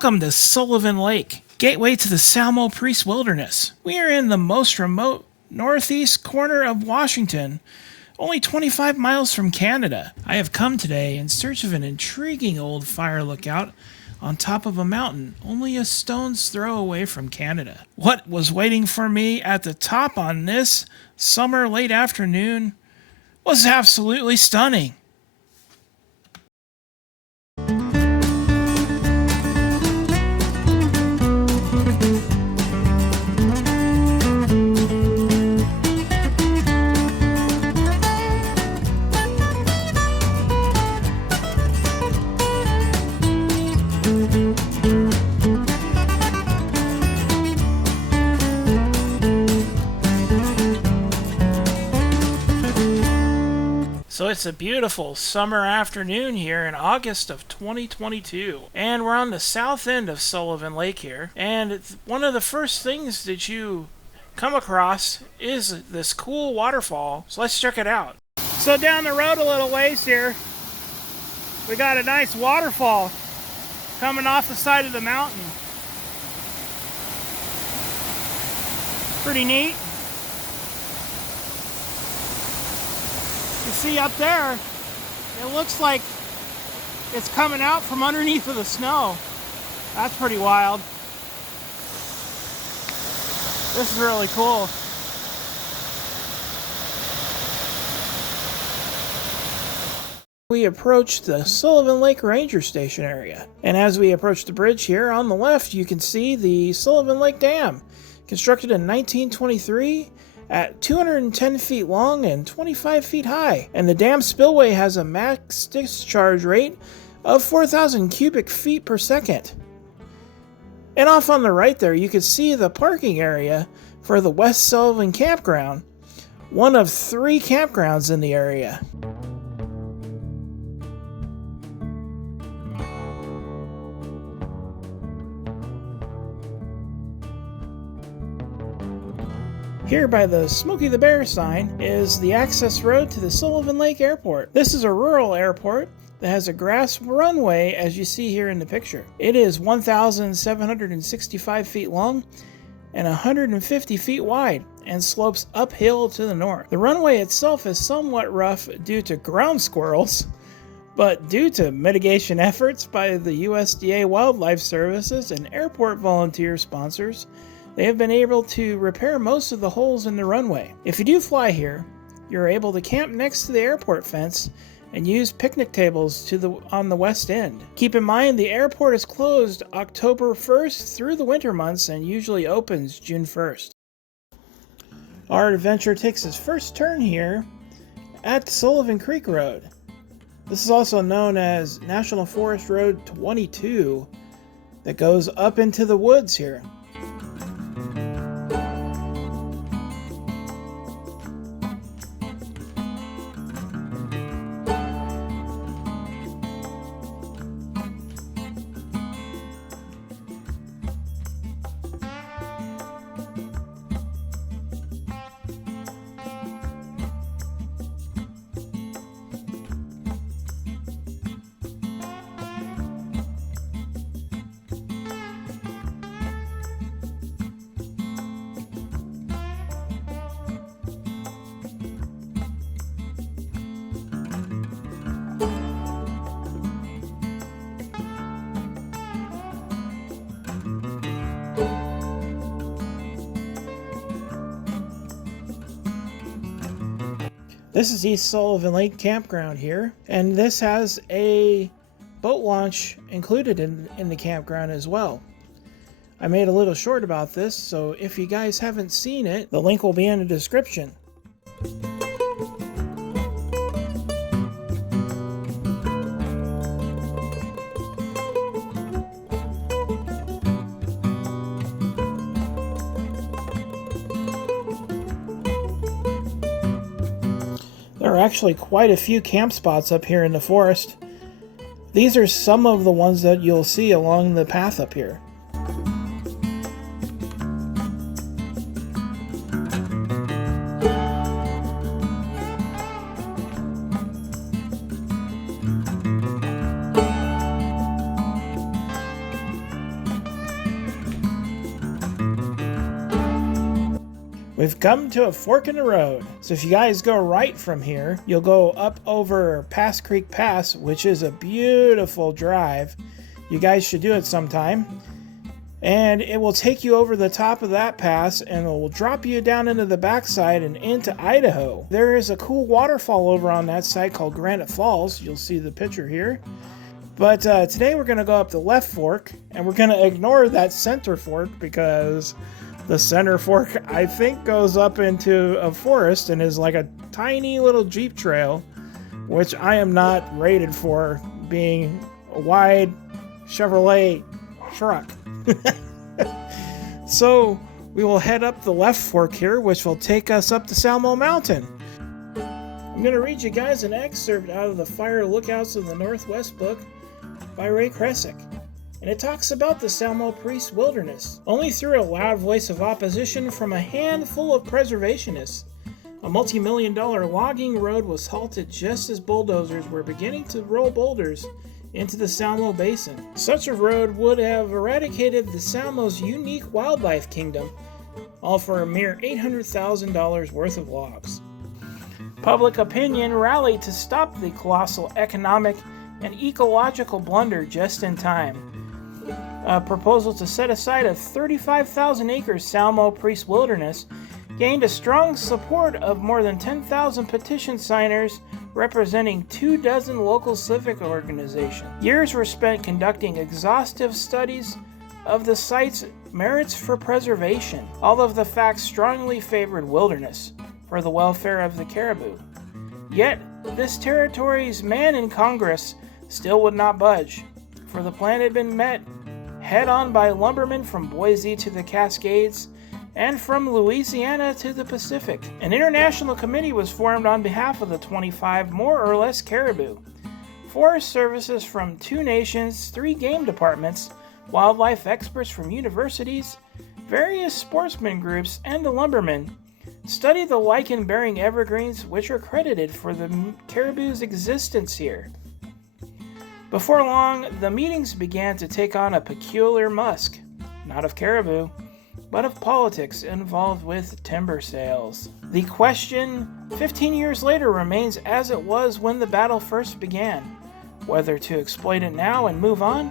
Welcome to Sullivan Lake, gateway to the Salmo Preist Wilderness. We are in the most remote northeast corner of Washington, only 25 miles from Canada. I have come today in search of an intriguing old fire lookout on top of a mountain, only a stone's throw away from Canada. What was waiting for me at the top on this summer late afternoon was absolutely stunning. So it's a beautiful summer afternoon here in August of 2022, and we're on the south end of Sullivan Lake here, and one of the first things that you come across is this cool waterfall, so let's check it out. So down the road a little ways here, we got a nice waterfall coming off the side of the mountain. Pretty neat. You see up there, it looks like it's coming out from underneath of the snow. That's pretty wild. This is really cool. We approached the Sullivan Lake Ranger Station area. And as we approach the bridge here on the left, you can see the Sullivan Lake Dam, constructed in 1923. At 210 feet long and 25 feet high. And the dam spillway has a max discharge rate of 4,000 cubic feet per second. And off on the right there, you can see the parking area for the West Sullivan Campground, one of 3 campgrounds in the area. Here by the Smokey the Bear sign is the access road to the Sullivan Lake Airport. This is a rural airport that has a grass runway as you see here in the picture. It is 1,765 feet long and 150 feet wide and slopes uphill to the north. The runway itself is somewhat rough due to ground squirrels, but due to mitigation efforts by the USDA Wildlife Services and airport volunteer sponsors, they have been able to repair most of the holes in the runway. If you do fly here, you're able to camp next to the airport fence and use picnic tables on the west end. Keep in mind the airport is closed October 1st through the winter months and usually opens June 1st. Our adventure takes its first turn here at Sullivan Creek Road. This is also known as National Forest Road 22 that goes up into the woods here. This is East Sullivan Lake Campground here, and this has a boat launch included in the campground as well. I made a little short about this, so if you guys haven't seen it, the link will be in the description. There are actually quite a few camp spots up here in the forest. These are some of the ones that you'll see along the path up here. We've come to a fork in the road. So if you guys go right from here, you'll go up over Pass Creek Pass, which is a beautiful drive. You guys should do it sometime. And it will take you over the top of that pass and it will drop you down into the backside and into Idaho. There is a cool waterfall over on that side called Granite Falls. You'll see the picture here. But today we're going to go up the left fork and we're going to ignore that center fork because the center fork, I think, goes up into a forest and is like a tiny little Jeep trail, which I am not rated for, being a wide Chevrolet truck. So we will head up the left fork here, which will take us up the Salmo Mountain. I'm going to read you guys an excerpt out of the Fire Lookouts of the Northwest book by Ray Kresek. And it talks about the Salmo Preist Wilderness. Only through a loud voice of opposition from a handful of preservationists, a multi-million-dollar logging road was halted just as bulldozers were beginning to roll boulders into the Salmo Basin. Such a road would have eradicated the Salmo's unique wildlife kingdom, all for a mere $800,000 worth of logs. Public opinion rallied to stop the colossal economic and ecological blunder just in time. A proposal to set aside a 35,000 acres Salmo Preist Wilderness gained a strong support of more than 10,000 petition signers representing 24 local civic organizations. Years were spent conducting exhaustive studies of the site's merits for preservation. All of the facts strongly favored wilderness for the welfare of the caribou. Yet, this territory's man in Congress still would not budge, for the plan had been met head-on by lumbermen from Boise to the Cascades and from Louisiana to the Pacific. An international committee was formed on behalf of the 25 more or less caribou. Forest services from 2 nations, 3 game departments, wildlife experts from universities, various sportsman groups, and the lumbermen studied the lichen-bearing evergreens which are credited for the caribou's existence here. Before long, the meetings began to take on a peculiar musk, not of caribou, but of politics involved with timber sales. The question 15 years later remains as it was when the battle first began, whether to exploit it now and move on,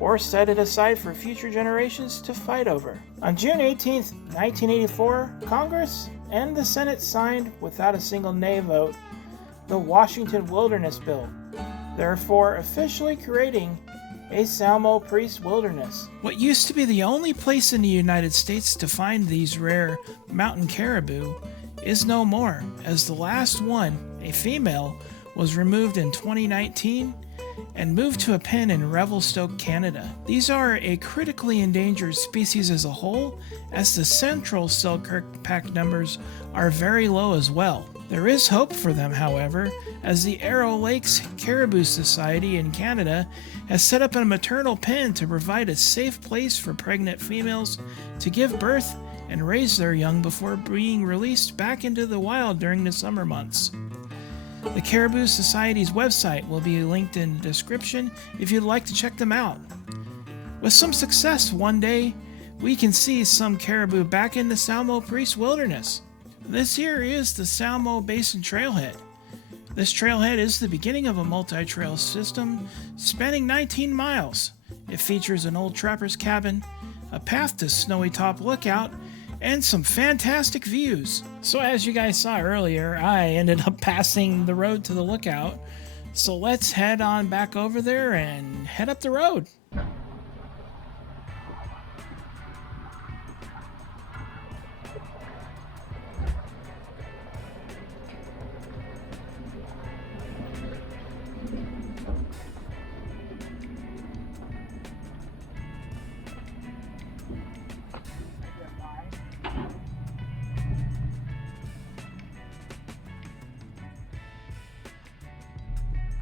or set it aside for future generations to fight over. On June 18, 1984, Congress and the Senate signed, without a single nay vote, the Washington Wilderness Bill, therefore officially creating a Salmo Preist Wilderness. What used to be the only place in the United States to find these rare mountain caribou is no more, as the last one, a female, was removed in 2019 and moved to a pen in Revelstoke, Canada. These are a critically endangered species as a whole, as the central Selkirk pack numbers are very low as well. There is hope for them, however, as the Arrow Lakes Caribou Society in Canada has set up a maternal pen to provide a safe place for pregnant females to give birth and raise their young before being released back into the wild during the summer months. The Caribou Society's website will be linked in the description if you'd like to check them out. With some success, one day we can see some caribou back in the Salmo Preist Wilderness. This here is the Salmo Basin Trailhead. This trailhead is the beginning of a multi-trail system spanning 19 miles. It features an old trapper's cabin, a path to Snowy Top Lookout, and some fantastic views. So as you guys saw earlier, I ended up passing the road to the lookout. So let's head on back over there and head up the road.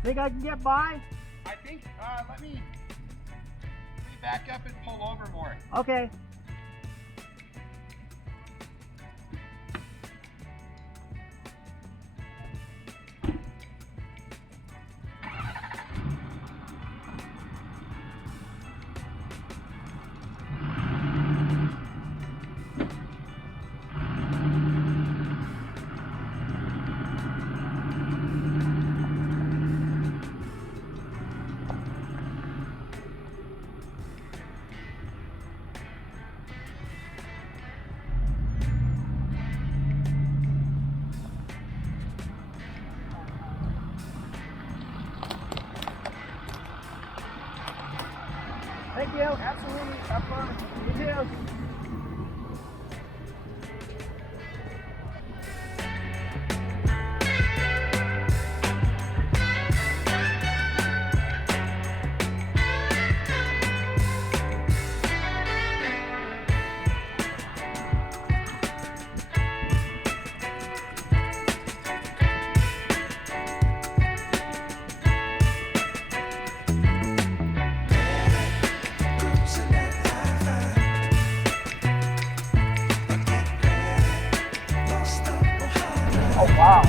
Think I can get by? I think, let me back up and pull over more. Okay. Absolutely. Have fun. You too. Oh, wow.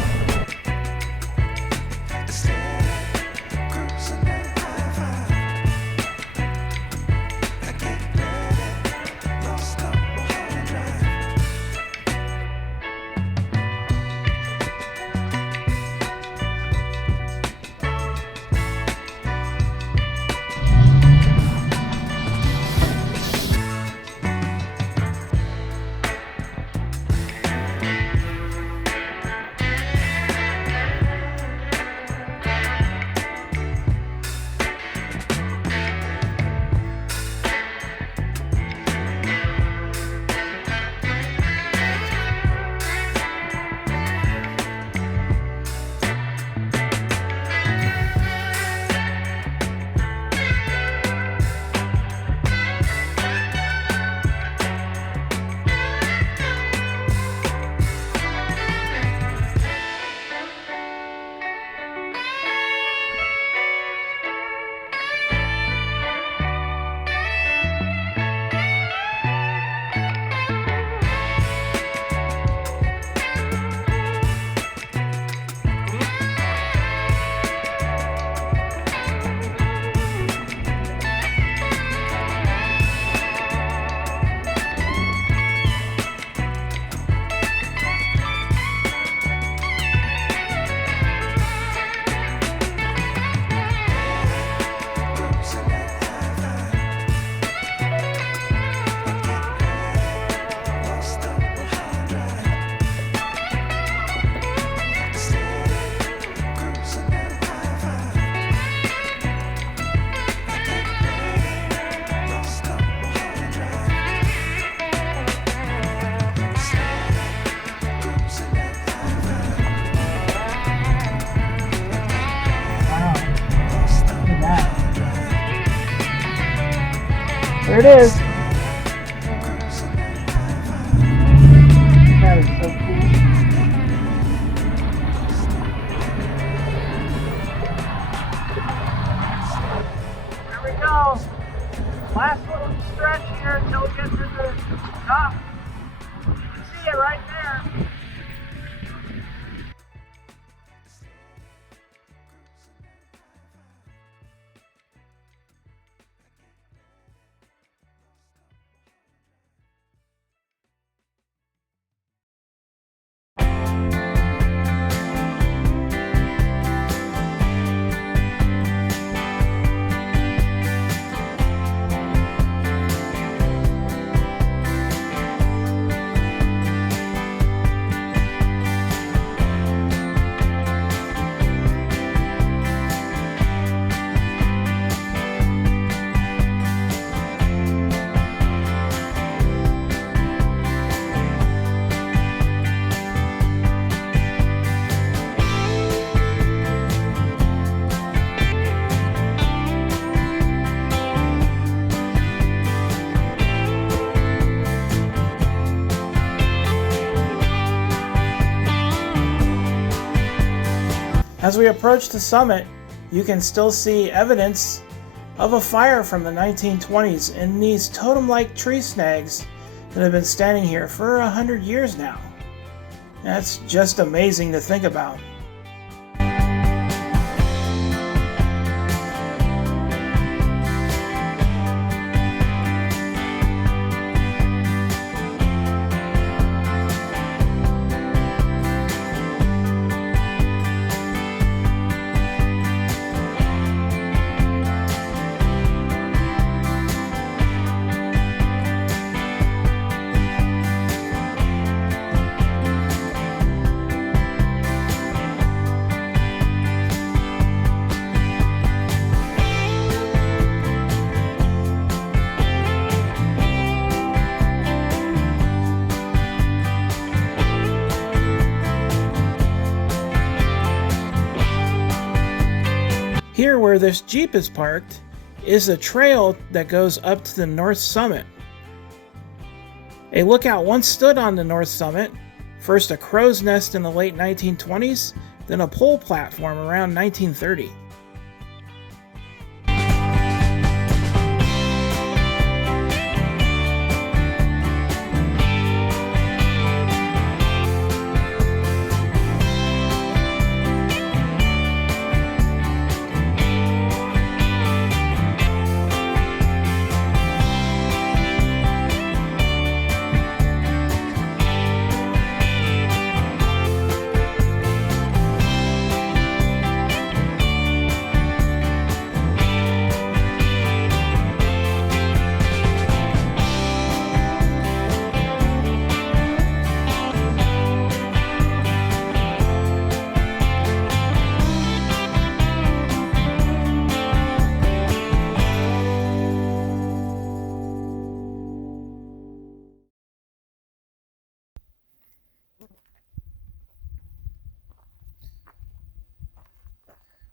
There it is. That is so cool. There we go. Last little stretch here until we get to the top. You can see it right there. As we approach the summit, you can still see evidence of a fire from the 1920s in these totem-like tree snags that have been standing here for 100 years now. That's just amazing to think about. where this Jeep is parked is a trail that goes up to the north summit. A lookout once stood on the north summit, first a crow's nest in the late 1920s, then a pole platform around 1930.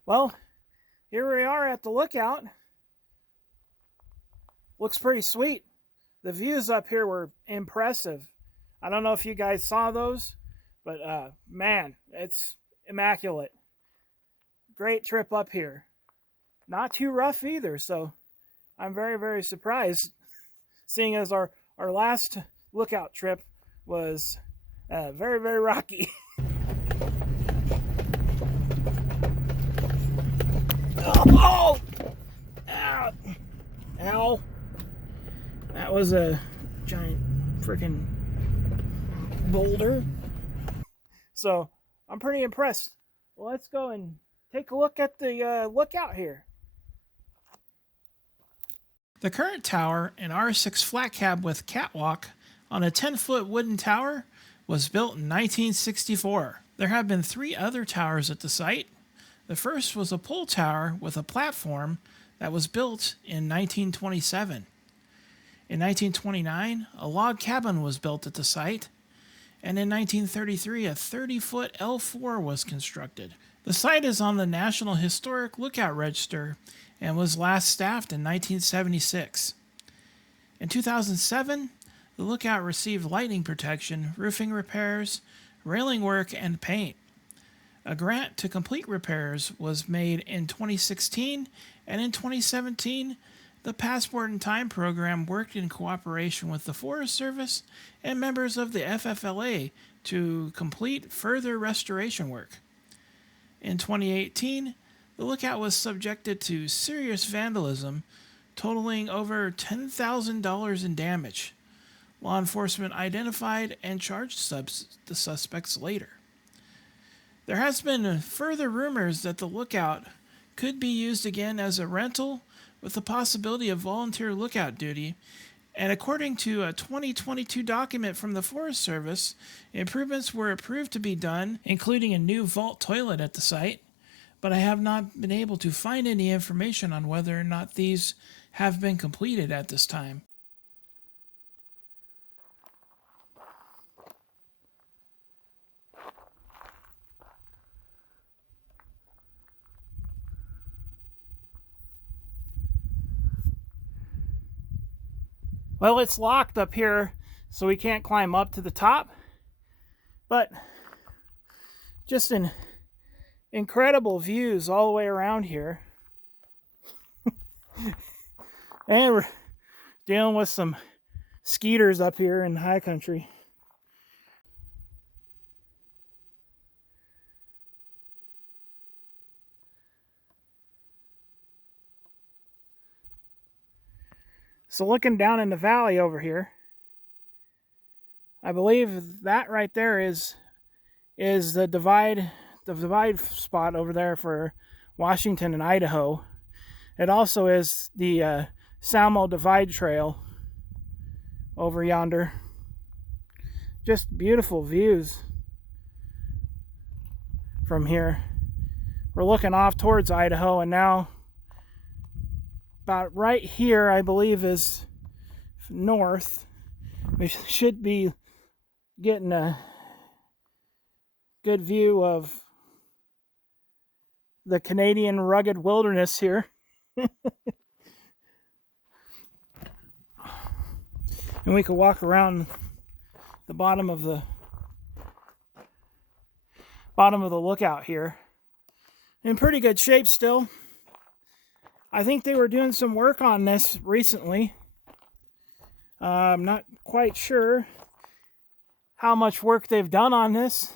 Well, here we are at the lookout. Looks pretty sweet. The views up here were impressive. I don't know if you guys saw those, but man, it's immaculate. Great trip up here. Not too rough either, so I'm very, very surprised, seeing as our last lookout trip was very, very rocky. Oh! Ow! Ow! That was a giant freaking boulder. So I'm pretty impressed. Well, let's go and take a look at the lookout here. The current tower, an R6 flat cab with catwalk on a 10-foot wooden tower, was built in 1964. There have been 3 other towers at the site. The first was a pole tower with a platform that was built in 1927. In 1929, a log cabin was built at the site, and in 1933, a 30-foot L4 was constructed. The site is on the National Historic Lookout Register and was last staffed in 1976. In 2007, the lookout received lightning protection, roofing repairs, railing work, and paint. A grant to complete repairs was made in 2016, and in 2017, the Passport in Time program worked in cooperation with the Forest Service and members of the FFLA to complete further restoration work. In 2018, the lookout was subjected to serious vandalism, totaling over $10,000 in damage. Law enforcement identified and charged the suspects later. There has been further rumors that the lookout could be used again as a rental with the possibility of volunteer lookout duty, and according to a 2022 document from the Forest Service, improvements were approved to be done, including a new vault toilet at the site, but I have not been able to find any information on whether or not these have been completed at this time. Well, it's locked up here, so we can't climb up to the top. But just incredible views all the way around here. And we're dealing with some skeeters up here in high country. So looking down in the valley over here, I believe that right there is the divide spot over there for Washington and Idaho. It also is the Salmo Divide Trail over yonder. Just beautiful views from here. We're looking off towards Idaho, and now about right here, I believe, is north. We should be getting a good view of the Canadian rugged wilderness here. And we could walk around the bottom of the lookout here. In pretty good shape still. I think they were doing some work on this recently. I'm not quite sure how much work they've done on this,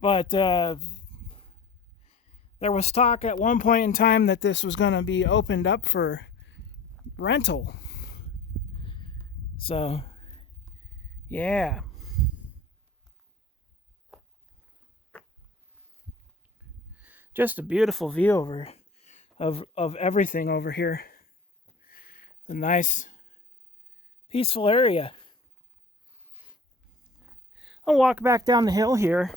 but there was talk at one point in time that this was going to be opened up for rental. So, yeah. Just a beautiful view of everything over here. It's a nice, peaceful area. I'll walk back down the hill here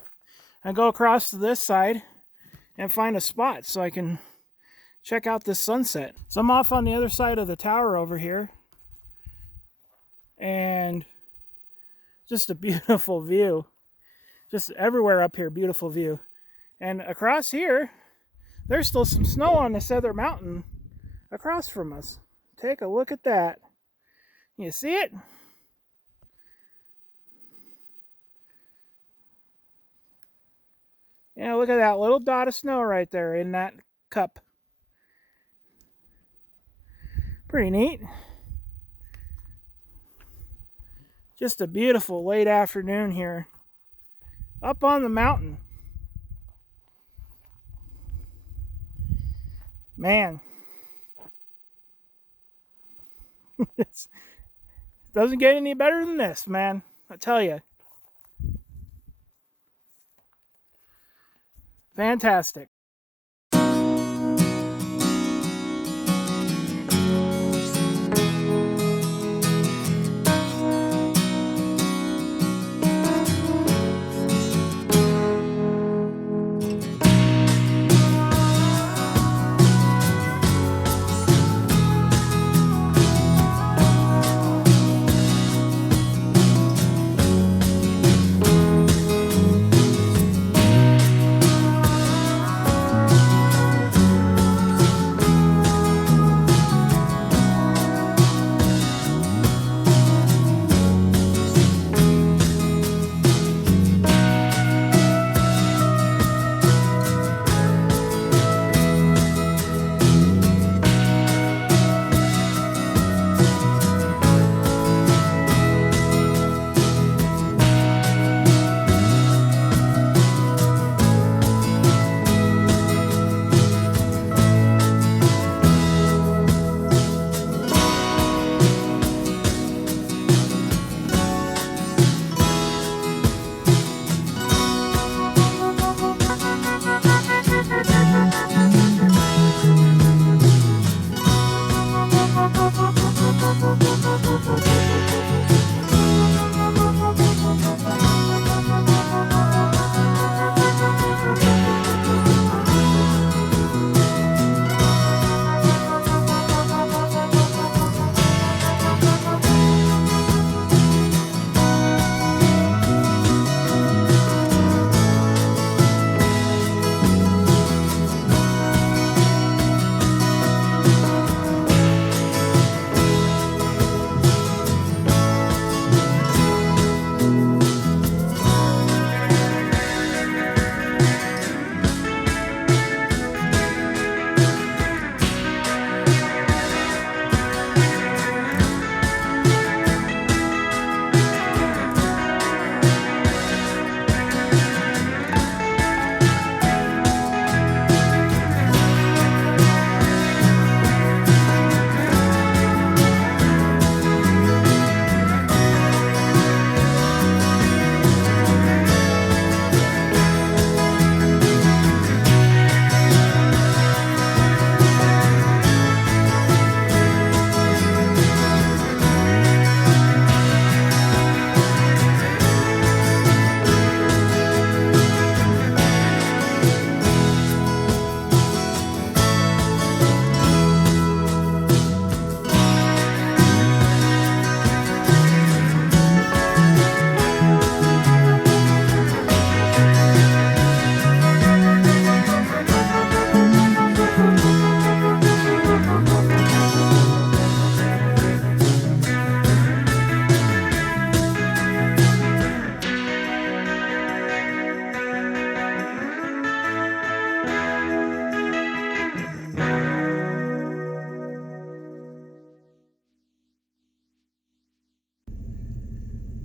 and go across to this side and find a spot so I can check out this sunset. So I'm off on the other side of the tower over here. And just a beautiful view. Just everywhere up here, beautiful view. And across here, there's still some snow on this other mountain across from us. Take a look at that. You see it? Yeah, look at that little dot of snow right there in that cup. Pretty neat. Just a beautiful late afternoon here up on the mountain. Man, it doesn't get any better than this, man. I tell you. Fantastic.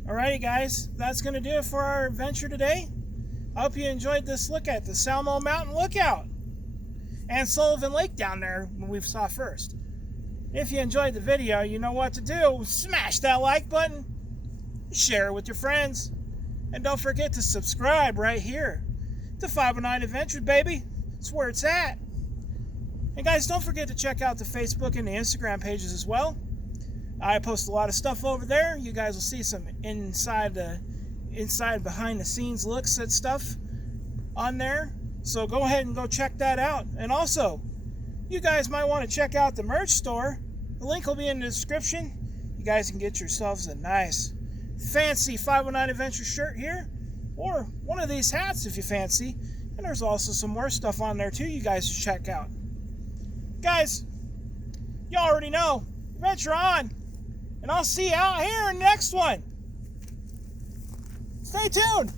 Alrighty guys, that's going to do it for our adventure today. I hope you enjoyed this look at the Salmo Mountain Lookout and Sullivan Lake down there when we saw first. If you enjoyed the video, you know what to do. Smash that like button, share it with your friends, and don't forget to subscribe right here to 509 Adventures, baby. It's where it's at. And guys, don't forget to check out the Facebook and the Instagram pages as well. I post a lot of stuff over there. You guys will see some inside behind the scenes looks at stuff on there. So go ahead and go check that out. And also, you guys might want to check out the merch store. The link will be in the description. You guys can get yourselves a nice fancy 509 Adventure shirt here, or one of these hats if you fancy. And there's also some more stuff on there too you guys should check out. Guys, you already know, adventure on, and I'll see you out here in the next one. Stay tuned.